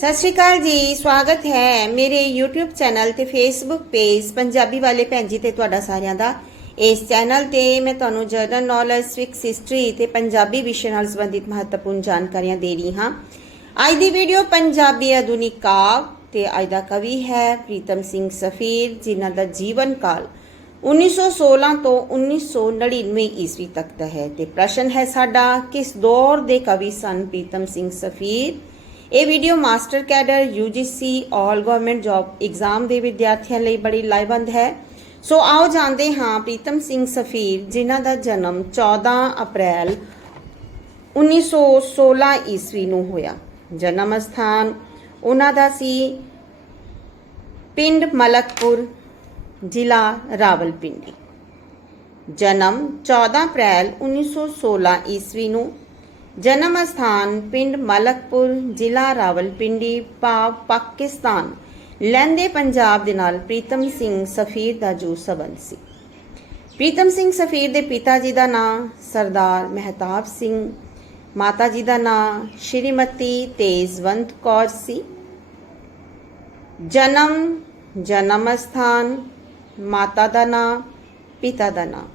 ਸਤਿ ਸ਼੍ਰੀ ਅਕਾਲ ਜੀ, ਸਵਾਗਤ ਹੈ ਮੇਰੇ YouTube ਚੈਨਲ ਤੇ Facebook ਪੇਜ ਪੰਜਾਬੀ ਵਾਲੇ ਭੈਣ ਜੀ ਤੇ ਤੁਹਾਡਾ ਸਾਰਿਆਂ ਦਾ। ਇਸ ਚੈਨਲ ਤੇ ਮੈਂ ਤੁਹਾਨੂੰ ਜਨਰਲ ਨੌਲੇਜ ਸਿਵਿਕਸ ਹਿਸਟਰੀ ਤੇ ਪੰਜਾਬੀ ਵਿਸ਼ੇ ਨਾਲ ਸੰਬੰਧਿਤ ਮਹੱਤਵਪੂਰਨ ਜਾਣਕਾਰੀਆਂ ਦੇ ਰਹੀ ਹਾਂ। ਅੱਜ ਦੀ ਵੀਡੀਓ ਪੰਜਾਬੀ ਆਧੁਨਿਕ ਕਾਵ ਤੇ ਅੱਜ ਦਾ ਕਵੀ ਹੈ ਪ੍ਰੀਤਮ ਸਿੰਘ ਸਫੀਰ, ਜਿਨ੍ਹਾਂ ਦਾ ਜੀਵਨ ਕਾਲ 1916 ਤੋਂ 1999 ਈਸਵੀ ਤੱਕ ਦਾ ਹੈ। ਤੇ ਪ੍ਰਸ਼ਨ ਹੈ ਸਾਡਾ, ਕਿਸ ਦੌਰ ਦੇ ਕਵੀ ਸਨ ਪ੍ਰੀਤਮ ਸਿੰਘ ਸਫੀਰ? ਇਹ video master cadre UGC all government job exam ਦੇ ਵਿਦਿਆਰਥੀਆਂ ਲਈ ਬੜੀ ਲਾਹੇਵੰਦ ਹੈ। ਸੋ ਆਓ ਜਾਣਦੇ ਹਾਂ ਪ੍ਰੀਤਮ ਸਿੰਘ ਸਫੀਰ, ਜਿਨ੍ਹਾਂ ਦਾ ਜਨਮ 14 ਅਪ੍ਰੈਲ 1916 ਈਸਵੀ ਨੂੰ ਹੋਇਆ। ਜਨਮ ਸਥਾਨ ਉਹਨਾਂ ਦਾ ਸੀ ਪਿੰਡ ਮਲਕਪੁਰ, ਜ਼ਿਲ੍ਹਾ ਰਾਵਲਪਿੰਡੀ। ਜਨਮ 14 ਅਪ੍ਰੈਲ 1916 ਈਸਵੀ ਨੂੰ ਜਨਮ ਸਥਾਨ ਪਿੰਡ ਮਲਕਪੁਰ, ਜ਼ਿਲ੍ਹਾ ਰਾਵਲਪਿੰਡੀ, ਭਾਵ ਪਾਕਿਸਤਾਨ। ਲਹਿੰਦੇ ਪੰਜਾਬ ਦੇ ਨਾਲ ਪ੍ਰੀਤਮ ਸਿੰਘ ਸਫੀਰ ਦਾ ਜੋ ਸਬੰਧ ਸੀ। ਪ੍ਰੀਤਮ ਸਿੰਘ ਸਫੀਰ ਦੇ ਪਿਤਾ ਜੀ ਦਾ ਨਾਮ ਸਰਦਾਰ ਮਹਿਤਾਬ ਸਿੰਘ, ਮਾਤਾ ਜੀ ਦਾ ਨਾਮ ਸ਼੍ਰੀਮਤੀ ਤੇਜਵੰਤ ਕੌਰ ਸੀ। ਜਨਮ ਜਨਮ ਸਥਾਨ ਮਾਤਾ ਦਾ ਨਾਮ ਪਿਤਾ ਦਾ ਨਾਮ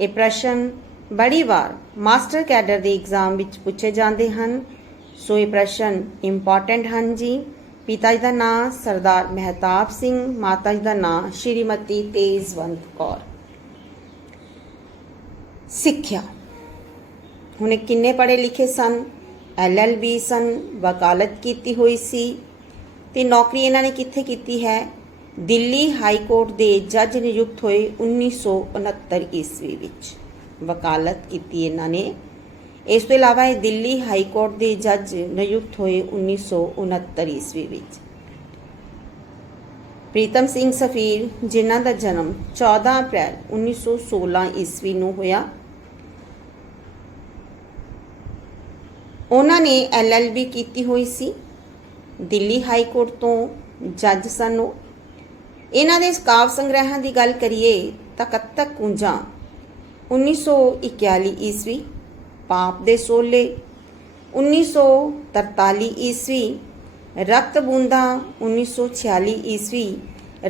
ਇਹ ਪ੍ਰਸ਼ਨ ਬੜੀ ਵਾਰ ਮਾਸਟਰ ਕੈਡਰ ਦੇ ਐਗਜ਼ਾਮ ਵਿੱਚ ਪੁੱਛੇ ਜਾਂਦੇ ਹਨ। ਸੋ ਇਹ ਪ੍ਰਸ਼ਨ ਇੰਪੋਰਟੈਂਟ ਹਨ ਜੀ। ਪਿਤਾ ਜੀ ਦਾ ਨਾਮ ਸਰਦਾਰ ਮਹਿਤਾਬ ਸਿੰਘ, ਮਾਤਾ ਜੀ ਦਾ ਨਾਮ ਸ਼੍ਰੀਮਤੀ ਤੇਜਵੰਤ ਕੌਰ। ਸਿੱਖਿਆ। ਹੁਣੇ ਕਿੰਨੇ ਪੜ੍ਹੇ ਲਿਖੇ ਸਨ? ਐਲਐਲਬੀ ਸਨ, ਵਕਾਲਤ ਕੀਤੀ ਹੋਈ ਸੀ। ਤੇ ਨੌਕਰੀ ਇਹਨਾਂ ਨੇ ਕਿੱਥੇ ਕੀਤੀ ਹੈ? ਦਿੱਲੀ ਹਾਈ ਕੋਰਟ ਦੇ ਜੱਜ ਨਿਯੁਕਤ ਹੋਏ 1969 ਈਸਵੀ ਵਿੱਚ। ਵਕਾਲਤ ਕੀਤੀ ਇਹਨਾਂ ਨੇ। ਇਸ ਤੋਂ ਇਲਾਵਾ ਇਹ ਦਿੱਲੀ ਹਾਈ ਕੋਰਟ ਦੇ ਜੱਜ ਨਿਯੁਕਤ ਹੋਏ 1969 ਈਸਵੀ ਵਿੱਚ। ਪ੍ਰੀਤਮ ਸਿੰਘ ਸਫੀਰ, ਜਿਨ੍ਹਾਂ ਦਾ ਜਨਮ 14 ਅਪ੍ਰੈਲ 1916 ਈਸਵੀ ਨੂੰ ਹੋਇਆ। ਉਹਨਾਂ ਨੇ ਐਲਐਲਬੀ ਕੀਤੀ ਹੋਈ ਸੀ। ਦਿੱਲੀ ਹਾਈ ਕੋਰਟ ਤੋਂ ਜੱਜ ਸਨ ਉਹ। ਇਹਨਾਂ ਦੇ ਕਾਵ ਸੰਗ੍ਰਹਿਾਂ ਦੀ ਗੱਲ ਕਰੀਏ ਤਾਂ ਕੱਤਕ ਕੁੰਜਾਂ 1941 ਈਸਵੀ ਪਾਪ ਦੇ ਸੋਲੇ 1943 ਈਸਵੀ ਰਕਤ ਬੂੰਦਾਂ 1946 ਈਸਵੀ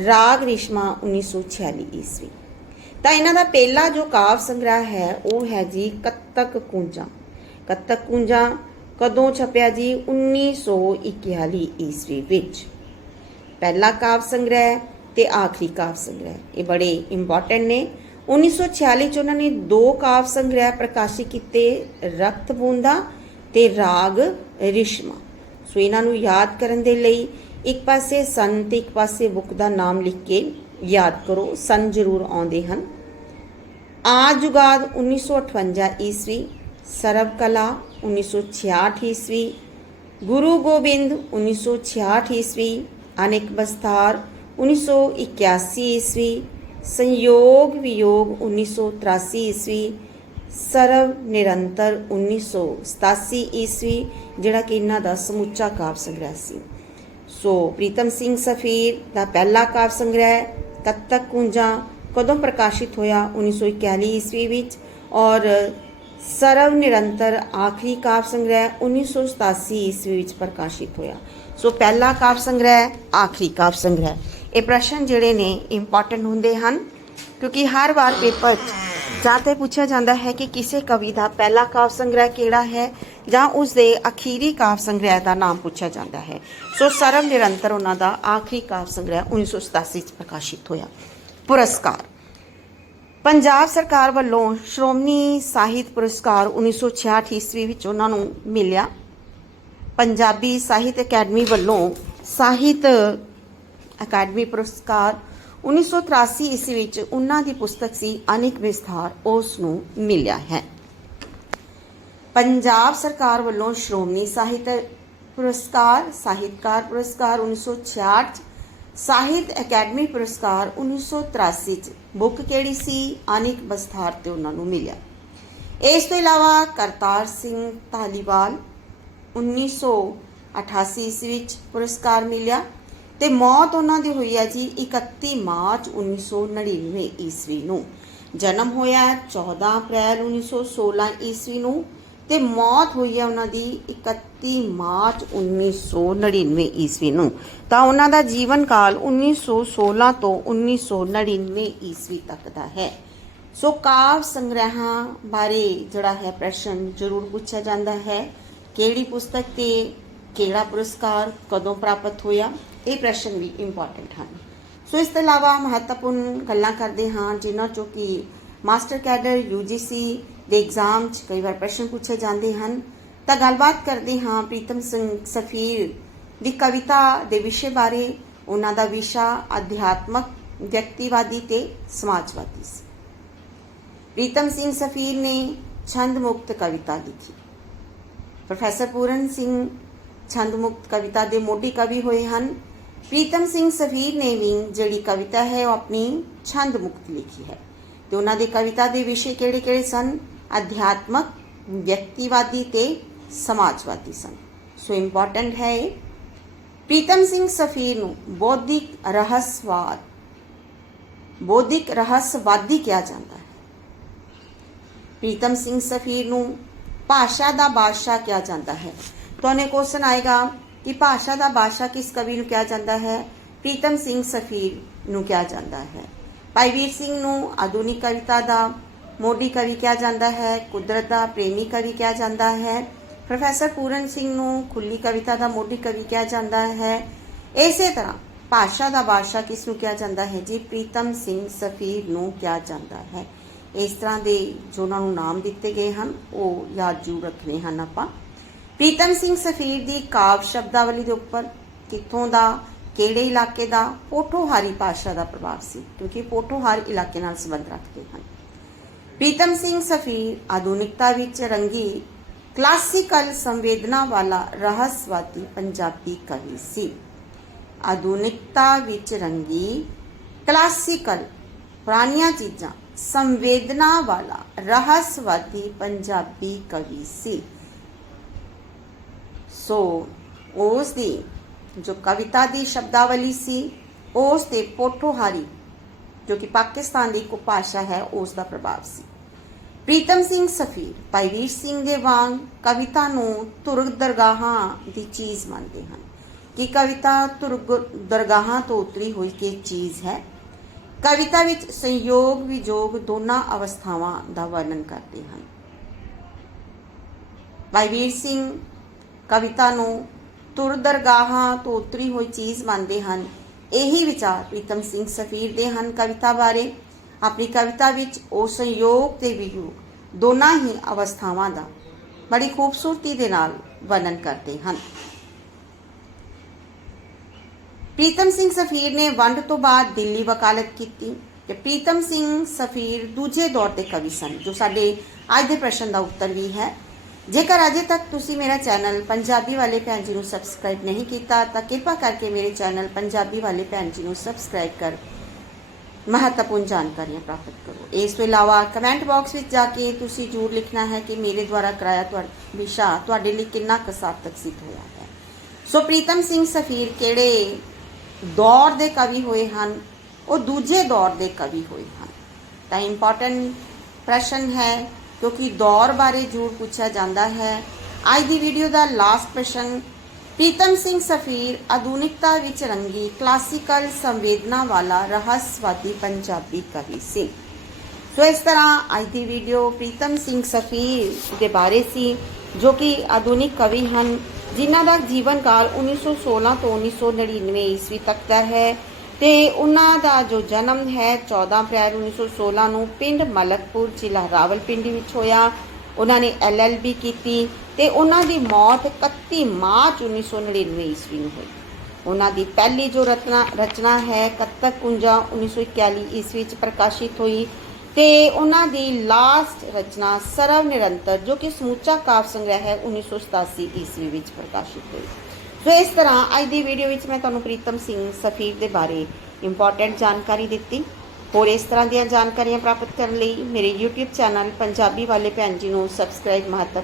ਰਾਗ ਰਿਸ਼ਮਾ 1946 ਈਸਵੀ। ਤਾਂ ਇਹਨਾਂ ਦਾ ਪਹਿਲਾ ਜੋ ਕਾਵ ਸੰਗ੍ਰਹਿ ਹੈ, ਉਹ ਹੈ ਜੀ ਕੱਤਕ ਕੁੰਜਾਂ। ਕੱਤਕ ਕੁੰਜਾਂ ਕਦੋਂ ਛਪਿਆ ਜੀ? 1941 ਈਸਵੀ ਵਿੱਚ। ਪਹਿਲਾ ਕਾਵ ਸੰਗ੍ਰਹਿ ਤੇ ਆਖਰੀ ਕਾਵ ਸੰਗ੍ਰਹਿ। ਇਹ ਬੜੇ ਇੰਪੋਰਟੈਂਟ ਨੇ। 1946 ਚ ਉਹਨਾਂ ਨੇ ਦੋ ਕਾਵ ਸੰਗ੍ਰਹਿ ਪ੍ਰਕਾਸ਼ਿਤ ਕੀਤੇ, ਰਕਤ ਬੂੰਦਾ ਤੇ ਰਾਗ ਰਿਸ਼ਮਾ। ਸੋ ਇਹਨਾਂ ਨੂੰ ਯਾਦ ਕਰਨ ਦੇ ਲਈ ਇੱਕ ਪਾਸੇ ਸਨ ਤੇ ਇੱਕ ਪਾਸੇ ਬੁੱਕ ਦਾ ਨਾਮ ਲਿਖ ਕੇ ਯਾਦ ਕਰੋ, ਸਨ ਜ਼ਰੂਰ ਆਉਂਦੇ ਹਨ। ਆ ਜੁਗਾਦ 1958 ਈਸਵੀ ਸਰਬ ਕਲਾ 1966 ਈਸਵੀ, ਗੁਰੂ ਗੋਬਿੰਦ 1966 ਈਸਵੀ, ਅਨੇਕ ਬਸਤਾਰ 1981 ਈਸਵੀ ਸੰਯੋਗ ਵਿਯੋਗ 1983 ਈਸਵੀ, ਸਰਵ ਨਿਰੰਤਰ 1987 ਈਸਵੀ, ਜਿਹੜਾ ਕਿ ਇਹਨਾਂ ਦਾ ਸਮੁੱਚਾ ਕਾਵ ਸੰਗ੍ਰਹਿ ਸੀ। ਸੋ ਪ੍ਰੀਤਮ ਸਿੰਘ ਸਫੀਰ ਦਾ ਪਹਿਲਾ ਕਾਵ ਸੰਗ੍ਰਹਿ ਕੱਤਕ ਕੁੰਜਾਂ ਕਦੋਂ ਪ੍ਰਕਾਸ਼ਿਤ ਹੋਇਆ? 1941 ਈਸਵੀ ਵਿੱਚ ਔਰ ਸਰਵ ਨਿਰੰਤਰ ਆਖਰੀ ਕਾਵ ਸੰਗ੍ਰਹਿ 1987 ਈਸਵੀ ਵਿੱਚ ਪ੍ਰਕਾਸ਼ਿਤ ਹੋਇਆ। ਸੋ ਪਹਿਲਾ ਕਾਵ ਸੰਗ੍ਰਹਿ, ਆਖਰੀ ਕਾਵ ਸੰਗ੍ਰਹਿ। ਇਹ ਪ੍ਰਸ਼ਨ ਜਿਹੜੇ ਨੇ ਇੰਪੋਰਟੈਂਟ ਹੁੰਦੇ ਹਨ, ਕਿਉਂਕਿ ਹਰ ਵਾਰ ਪੇਪਰ 'ਚ ਜਾਂ ਤੇ ਪੁੱਛਿਆ ਜਾਂਦਾ ਹੈ ਕਿ ਕਿਸੇ ਕਵੀ ਦਾ ਪਹਿਲਾ ਕਾਵਿ ਸੰਗ੍ਰਹਿ ਕਿਹੜਾ ਹੈ ਜਾਂ ਉਸ ਦੇ ਅਖੀਰੀ ਕਾਵਿ ਸੰਗ੍ਰਹਿ ਦਾ ਨਾਮ ਪੁੱਛਿਆ ਜਾਂਦਾ ਹੈ। ਸੋ ਸਰਵ ਨਿਰੰਤਰ ਉਹਨਾਂ ਦਾ ਆਖਰੀ ਕਾਵਿ ਸੰਗ੍ਰਹਿ 1987 ਚ ਪ੍ਰਕਾਸ਼ਿਤ ਹੋਇਆ। ਪੁਰਸਕਾਰ। ਪੰਜਾਬ ਸਰਕਾਰ ਵੱਲੋਂ ਸ਼੍ਰੋਮਣੀ ਸਾਹਿਤ ਪੁਰਸਕਾਰ 1966 ਈਸਵੀ ਵਿੱਚ ਉਹਨਾਂ ਨੂੰ ਮਿਲਿਆ। ਪੰਜਾਬੀ ਸਾਹਿਤ ਅਕੈਡਮੀ ਵੱਲੋਂ ਸਾਹਿਤ ਅਕੈਡਮੀ ਪੁਰਸਕਾਰ 1983 ਈਸਵੀ ਵਿੱਚ ਉਹਨਾਂ ਦੀ ਪੁਸਤਕ ਸੀ ਅਨੇਕ ਵਿਸਥਾਰ, ਉਸ ਨੂੰ ਮਿਲਿਆ ਹੈ। ਪੰਜਾਬ ਸਰਕਾਰ ਵੱਲੋਂ ਸ਼੍ਰੋਮਣੀ ਸਾਹਿਤ ਪੁਰਸਕਾਰ, ਸਾਹਿਤਕਾਰ ਪੁਰਸਕਾਰ 1966 ਸਾਹਿਤ ਅਕੈਡਮੀ ਪੁਰਸਕਾਰ 1983 ਚ ਬੁੱਕ ਕਿਹੜੀ ਸੀ? ਅਨੇਕ ਵਿਸਥਾਰ ਤੇ ਉਹਨਾਂ ਨੂੰ ਮਿਲਿਆ। ਇਸ ਤੋਂ ਇਲਾਵਾ ਕਰਤਾਰ ਸਿੰਘ ਧਾਲੀਵਾਲ 1988 ਈਸਵੀ ਵਿੱਚ ਪੁਰਸਕਾਰ ਮਿਲਿਆ। ਤੇ ਮੌਤ ਉਹਨਾਂ ਦੀ ਹੋਈ ਹੈ ਜੀ 31 ਮਾਰਚ 1999 ਈਸਵੀ ਨੂੰ। ਜਨਮ ਹੋਇਆ 14 ਅਪ੍ਰੈਲ 1916 ਈਸਵੀ ਨੂੰ ਤੇ ਮੌਤ ਹੋਈ ਹੈ ਉਹਨਾਂ ਦੀ 31 ਮਾਰਚ 1999 ਈਸਵੀ ਨੂੰ। ਤਾਂ ਉਹਨਾਂ ਦਾ ਜੀਵਨ ਕਾਲ 1916 ਤੋਂ 1999 ਈਸਵੀ ਤੱਕ ਦਾ ਹੈ। ਸੋ ਕਾਵ ਸੰਗ੍ਰਹਾਂ ਬਾਰੇ ਜਿਹੜਾ ਹੈ ਪ੍ਰਸ਼ਨ ਜ਼ਰੂਰ ਪੁੱਛਿਆ ਜਾਂਦਾ ਹੈ। ਕਿਹੜੀ ਪੁਸਤਕ ਤੇ ਕਿਹੜਾ ਪੁਰਸਕਾਰ ਕਦੋਂ ਪ੍ਰਾਪਤ ਹੋਇਆ? ਇਹ ਪ੍ਰਸ਼ਨ ਵੀ ਇੰਪੋਰਟੈਂਟ ਹਨ। ਸੋ ਇਸ ਤੋਂ ਇਲਾਵਾ ਮਹੱਤਵਪੂਰਨ ਗੱਲਾਂ ਕਰਦੇ ਹਾਂ, ਜਿਨ੍ਹਾਂ ਚੋਂ ਕਿ ਮਾਸਟਰ ਕੈਡਰ UGC ਦੇ ਐਗਜ਼ਾਮ 'ਚ ਕਈ ਵਾਰ ਪ੍ਰਸ਼ਨ ਪੁੱਛੇ ਜਾਂਦੇ ਹਨ। ਤਾਂ ਗੱਲਬਾਤ ਕਰਦੇ ਹਾਂ ਪ੍ਰੀਤਮ ਸਿੰਘ ਸਫੀਰ ਦੀ ਕਵਿਤਾ ਦੇ ਵਿਸ਼ੇ ਬਾਰੇ। ਉਹਨਾਂ ਦਾ ਵਿਸ਼ਾ ਅਧਿਆਤਮਕ ਵਿਅਕਤੀਵਾਦੀ ਤੇ ਸਮਾਜਵਾਦੀ ਸੀ। ਪ੍ਰੀਤਮ ਸਿੰਘ ਸਫੀਰ ਨੇ ਛੰਦ ਮੁਕਤ ਕਵਿਤਾ ਲਿਖੀ। ਪ੍ਰੋਫੈਸਰ ਪੂਰਨ ਸਿੰਘ ਛੰਦ ਮੁਕਤ ਕਵਿਤਾ ਦੇ ਮੋਢੀ ਕਵੀ ਹੋਏ ਹਨ। ਪ੍ਰੀਤਮ ਸਿੰਘ ਸਫੀਰ ਨੇ ਵੀ ਜਿਹੜੀ ਕਵਿਤਾ ਹੈ ਉਹ ਆਪਣੀ ਛੰਦ ਮੁਕਤ ਲਿਖੀ ਹੈ ਤੇ ਉਹਨਾਂ ਦੀ ਕਵਿਤਾ ਦੇ ਵਿਸ਼ੇ ਕਿਹੜੇ-ਕਿਹੜੇ ਸਨ ਅਧਿਆਤਮਕ ਵਿਅਕਤੀਵਾਦੀ ਤੇ ਸਮਾਜਵਾਦੀ ਸਨ ਸੋ ਇੰਪੋਰਟੈਂਟ ਹੈ ਇਹ ਪ੍ਰੀਤਮ ਸਿੰਘ ਸਫੀਰ ਨੂੰ ਬੌਧਿਕ ਰਹੱਸਵਾਦ ਬੌਧਿਕ ਰਹੱਸਵਾਦੀ ਕਿਹਾ ਜਾਂਦਾ ਹੈ ਪ੍ਰੀਤਮ ਸਿੰਘ ਸਫੀਰ ਨੂੰ ਭਾਸ਼ਾ ਦਾ ਬਾਦਸ਼ਾਹ ਕਿਹਾ ਜਾਂਦਾ ਹੈ ਤੁਹਾਨੂੰ ਕੁਐਸਚਨ ਆਏਗਾ ਕਿ ਭਾਸ਼ਾ ਦਾ ਬਾਦਸ਼ਾਹ ਕਿਸ ਕਵੀ ਨੂੰ ਕਿਹਾ ਜਾਂਦਾ ਹੈ? ਪ੍ਰੀਤਮ ਸਿੰਘ ਸਫੀਰ ਨੂੰ ਕਿਹਾ ਜਾਂਦਾ ਹੈ। ਭਾਈ ਵੀਰ ਸਿੰਘ ਨੂੰ ਆਧੁਨਿਕ ਕਵਿਤਾ ਦਾ ਮੋਢੀ ਕਵੀ ਕਿਹਾ ਜਾਂਦਾ ਹੈ, ਕੁਦਰਤ ਦਾ ਪ੍ਰੇਮੀ ਕਵੀ ਕਿਹਾ ਜਾਂਦਾ ਹੈ, ਪ੍ਰੋਫੈਸਰ ਪੂਰਨ ਸਿੰਘ ਨੂੰ ਖੁੱਲੀ ਕਵਿਤਾ ਦਾ ਮੋਢੀ ਕਵੀ ਕਿਹਾ ਜਾਂਦਾ ਹੈ। ਇਸੇ ਤਰ੍ਹਾਂ ਭਾਸ਼ਾ ਦਾ ਬਾਦਸ਼ਾਹ ਕਿਸ ਨੂੰ ਕਿਹਾ ਜਾਂਦਾ ਹੈ? ਜੀ, ਪ੍ਰੀਤਮ ਸਿੰਘ ਸਫੀਰ ਨੂੰ ਕਿਹਾ ਜਾਂਦਾ ਹੈ। ਇਸ ਤਰ੍ਹਾਂ ਦੇ ਜੋ ਉਹਨਾਂ ਨੂੰ ਨਾਮ ਦਿੱਤੇ ਗਏ ਹਨ, ਉਹ ਯਾਦ ਜੂ ਰੱਖਣੇ ਹਨ ਆਪਾਂ। ਪ੍ਰੀਤਮ ਸਿੰਘ ਸਫੀਰ ਦੀ ਕਾਵ ਸ਼ਬਦਾਵਲੀ ਦੇ ਉੱਪਰ ਕਿੱਥੋਂ ਦਾ, ਕਿਹੜੇ ਇਲਾਕੇ ਦਾ, ਪੋਠੋਹਾਰੀ ਭਾਸ਼ਾ ਦਾ ਪ੍ਰਭਾਵ ਸੀ, ਕਿਉਂਕਿ ਪੋਠੋਹਾਰ ਇਲਾਕੇ ਨਾਲ ਸੰਬੰਧ ਰੱਖਦੇ ਹਨ। ਪ੍ਰੀਤਮ ਸਿੰਘ ਸਫੀਰ ਆਧੁਨਿਕਤਾ ਵਿੱਚ ਰੰਗੀ, ਕਲਾਸੀਕਲ ਸੰਵੇਦਨਾ ਵਾਲਾ ਰਹੱਸਵਾਦੀ ਪੰਜਾਬੀ ਕਵੀ ਸੀ। ਆਧੁਨਿਕਤਾ ਵਿੱਚ ਰੰਗੀ, ਕਲਾਸੀਕਲ ਪੁਰਾਣੀਆਂ ਚੀਜ਼ਾਂ, ਸੰਵੇਦਨਾ ਵਾਲਾ ਰਹੱਸਵਾਦੀ ਪੰਜਾਬੀ ਕਵੀ ਸੀ। ਸੋ ਉਸ ਦੀ ਜੋ ਕਵਿਤਾ ਦੀ ਸ਼ਬਦਾਵਲੀ ਸੀ, ਉਸ ਤੇ ਪੋਠੋਹਾਰੀ, ਜੋ ਕਿ ਪਾਕਿਸਤਾਨ ਦੀ ਇੱਕ ਭਾਸ਼ਾ ਹੈ, ਉਸ ਦਾ ਪ੍ਰਭਾਵ ਸੀ। ਪ੍ਰੀਤਮ ਸਿੰਘ ਸਫੀਰ, ਭਾਈ ਵੀਰ ਸਿੰਘ ਦੇ ਵਾਂਗ ਕਵਿਤਾ ਨੂੰ ਤੁਰਗ ਦਰਗਾਹਾਂ ਦੀ ਚੀਜ਼ ਮੰਨਦੇ ਹਨ। ਕਿ ਕਵਿਤਾ ਤੁਰਗ ਦਰਗਾਹਾਂ ਤੋਂ ਉਤਰੀ ਹੋਈ ਕਿ ਚੀਜ਼ ਹੈ? ਕਵਿਤਾ ਵਿੱਚ ਸੰਯੋਗ ਵਿਜੋਗ ਦੋਨਾਂ ਅਵਸਥਾਵਾਂ ਦਾ ਵਰਣਨ ਕਰਦੇ ਹਨ। ਭਾਈ ਵੀਰ ਸਿੰਘ ਕਵਿਤਾ ਨੂੰ ਤੁਰ ਦਰਗਾਹਾਂ ਤੋਂ ਉਤਰੀ ਹੋਈ ਚੀਜ਼ ਮੰਨਦੇ ਹਨ। ਇਹੀ ਵਿਚਾਰ ਪ੍ਰੀਤਮ ਸਿੰਘ ਸਫੀਰ ਦੇ ਹਨ ਕਵਿਤਾ ਬਾਰੇ। ਆਪਣੀ ਕਵਿਤਾ ਵਿੱਚ ਉਹ ਸੰਯੋਗ ਤੇ ਵਿਯੋਗ ਦੋਨਾਂ ਹੀ ਅਵਸਥਾਵਾਂ ਦਾ ਬੜੀ ਖੂਬਸੂਰਤੀ ਦੇ ਨਾਲ ਵਰਣਨ ਕਰਦੇ ਹਨ। ਪ੍ਰੀਤਮ ਸਿੰਘ ਸਫੀਰ ਨੇ ਵੰਡ ਤੋਂ ਬਾਅਦ ਦਿੱਲੀ ਵਕਾਲਤ ਕੀਤੀ ਤੇ ਪ੍ਰੀਤਮ ਸਿੰਘ ਸਫੀਰ ਦੂਜੇ ਦੌਰ ਦੇ ਕਵੀ ਸਨ, ਜੋ ਸਾਡੇ ਅੱਜ ਦੇ ਪ੍ਰਸ਼ਨ ਦਾ ਉੱਤਰ ਵੀ ਹੈ। ਜੇਕਰ ਅਜੇ ਤੱਕ ਤੁਸੀਂ ਮੇਰਾ ਚੈਨਲ ਪੰਜਾਬੀ ਵਾਲੇ ਭੈਣ ਜੀ ਨੂੰ ਸਬਸਕ੍ਰਾਈਬ ਨਹੀਂ ਕੀਤਾ, ਤਾਂ ਕਿਰਪਾ ਕਰਕੇ ਮੇਰੇ ਚੈਨਲ ਪੰਜਾਬੀ ਵਾਲੇ ਭੈਣ ਜੀ ਨੂੰ ਸਬਸਕ੍ਰਾਈਬ ਕਰ। ਮਹੱਤਵਪੂਰਨ ਜਾਣਕਾਰੀਆਂ ਪ੍ਰਾਪਤ ਕਰੋ। ਇਸ ਤੋਂ ਇਲਾਵਾ ਕਮੈਂਟ ਬਾਕਸ ਵਿੱਚ ਜਾ ਕੇ ਤੁਸੀਂ ਜ਼ਰੂਰ ਲਿਖਣਾ ਹੈ ਕਿ ਮੇਰੇ ਦੁਆਰਾ ਕਰਾਇਆ ਤੁਹਾਡਾ ਵਿਸ਼ਾ ਤੁਹਾਡੇ ਲਈ ਕਿੰਨਾ ਕੁ ਸਾਰਥਕ ਸਿੱਧ ਹੋਇਆ ਹੈ। ਸੋ ਪ੍ਰੀਤਮ ਸਿੰਘ ਸਫੀਰ ਕਿਹੜੇ ਦੌਰ ਦੇ ਕਵੀ ਹੋਏ ਹਨ? ਉਹ ਦੂਜੇ ਦੌਰ ਦੇ ਕਵੀ ਹੋਏ ਹਨ। ਤਾਂ ਇੰਪੋਰਟੈਂਟ ਪ੍ਰਸ਼ਨ ਹੈ ਕਿਉਂਕਿ ਦੌਰ ਬਾਰੇ ਜ਼ਰੂਰ ਪੁੱਛਿਆ ਜਾਂਦਾ ਹੈ। ਅੱਜ ਦੀ ਵੀਡੀਓ ਦਾ ਲਾਸਟ ਪ੍ਰਸ਼ਨ, ਪ੍ਰੀਤਮ ਸਿੰਘ ਸਫੀਰ ਆਧੁਨਿਕਤਾ ਵਿੱਚ ਰੰਗੀ ਕਲਾਸੀਕਲ ਸੰਵੇਦਨਾ ਵਾਲਾ ਰਹੱਸਵਾਦੀ ਪੰਜਾਬੀ ਕਵੀ ਸੀ। ਸੋ ਇਸ ਤਰ੍ਹਾਂ ਅੱਜ ਦੀ ਵੀਡੀਓ ਪ੍ਰੀਤਮ ਸਿੰਘ ਸਫੀਰ ਦੇ ਬਾਰੇ ਸੀ, ਜੋ ਕਿ ਆਧੁਨਿਕ ਕਵੀ ਹਨ, ਜਿਨ੍ਹਾਂ ਦਾ ਜੀਵਨ ਕਾਲ 1916 ਤੋਂ 1999 ਈਸਵੀ ਤੱਕ ਦਾ ਹੈ। ਤੇ ਉਹਨਾਂ ਦਾ ਜੋ ਜਨਮ ਹੈ 14 ਅਪ੍ਰੈਲ 1916 ਨੂੰ ਪਿੰਡ ਮਲਕਪੁਰ ਜ਼ਿਲ੍ਹਾ ਰਾਵਲਪਿੰਡੀ ਵਿੱਚ ਹੋਇਆ। ਉਹਨਾਂ ਨੇ ਐਲਐਲਬੀ ਕੀਤੀ ਤੇ ਉਹਨਾਂ ਦੀ ਮੌਤ 31 ਮਾਰਚ 1999 ਈਸਵੀ ਨੂੰ ਹੋਈ। ਉਹਨਾਂ ਦੀ ਪਹਿਲੀ ਜੋ ਰਚਨਾ ਰਚਨਾ ਹੈ, ਕੱਤਕ ਕੁੰਜਾ 1941 ਈਸਵੀ ਵਿੱਚ ਪ੍ਰਕਾਸ਼ਿਤ ਹੋਈ ਤੇ ਉਹਨਾਂ ਦੀ ਲਾਸਟ ਰਚਨਾ ਸਰਵ ਨਿਰੰਤਰ ਜੋ ਕਿ ਸਮੁੱਚਾ ਕਾਵਿ ਸੰਗ੍ਰਹਿ ਹੈ 1987 ਈਸਵੀ ਵਿੱਚ ਪ੍ਰਕਾਸ਼ਿਤ ਹੋਈ। ਸੋ ਇਸ ਤਰ੍ਹਾਂ ਅੱਜ ਦੀ ਵੀਡੀਓ ਵਿੱਚ ਮੈਂ ਤੁਹਾਨੂੰ ਪ੍ਰੀਤਮ ਸਿੰਘ ਸਫੀਰ ਦੇ ਬਾਰੇ ਇੰਪੋਰਟੈਂਟ ਜਾਣਕਾਰੀ ਦਿੱਤੀ। ਹੋਰ ਇਸ ਤਰ੍ਹਾਂ ਦੀਆਂ ਜਾਣਕਾਰੀਆਂ ਪ੍ਰਾਪਤ ਕਰਨ ਲਈ ਮੇਰੇ YouTube ਚੈਨਲ ਪੰਜਾਬੀ ਵਾਲੇ ਭੈਣ ਜੀ ਨੂੰ ਸਬਸਕ੍ਰਾਈਬ ਮਹੱਤਵ,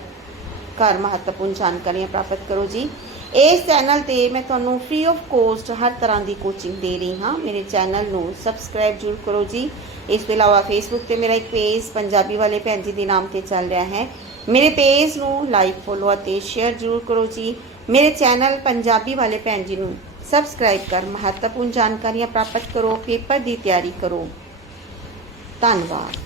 ਘਰ ਮਹੱਤਵਪੂਰਨ ਜਾਣਕਾਰੀਆਂ ਪ੍ਰਾਪਤ ਕਰੋ ਜੀ। ਇਸ ਚੈਨਲ ਤੇ ਮੈਂ ਤੁਹਾਨੂੰ ਫ੍ਰੀ ਆਫ ਕੋਸਟ ਹਰ ਤਰ੍ਹਾਂ ਦੀ ਕੋਚਿੰਗ ਦੇ ਰਹੀ ਹਾਂ। ਮੇਰੇ ਚੈਨਲ ਨੂੰ ਸਬਸਕ੍ਰਾਈਬ ਜ਼ਰੂਰ ਕਰੋ ਜੀ। ਇਸ ਤੋਂ ਇਲਾਵਾ ਫੇਸਬੁੱਕ ਤੇ ਮੇਰਾ ਇੱਕ ਪੇਜ ਪੰਜਾਬੀ ਵਾਲੇ ਭੈਣ ਜੀ ਦੇ ਨਾਮ ਤੇ ਚੱਲ ਰਿਹਾ ਹੈ। ਮੇਰੇ ਪੇਜ ਨੂੰ ਲਾਈਕ ਫੋਲੋ ਅਤੇ ਸ਼ੇਅਰ ਜ਼ਰੂਰ ਕਰੋ ਜੀ। ਮੇਰੇ ਚੈਨਲ ਪੰਜਾਬੀ ਵਾਲੇ ਭੈਣ ਜੀ ਨੂੰ ਸਬਸਕ੍ਰਾਈਬ ਕਰ, ਮਹੱਤਵਪੂਰਨ ਜਾਣਕਾਰੀਆਂ ਪ੍ਰਾਪਤ ਕਰੋ, ਪੇਪਰ ਦੀ ਤਿਆਰੀ ਕਰੋ। ਧੰਨਵਾਦ।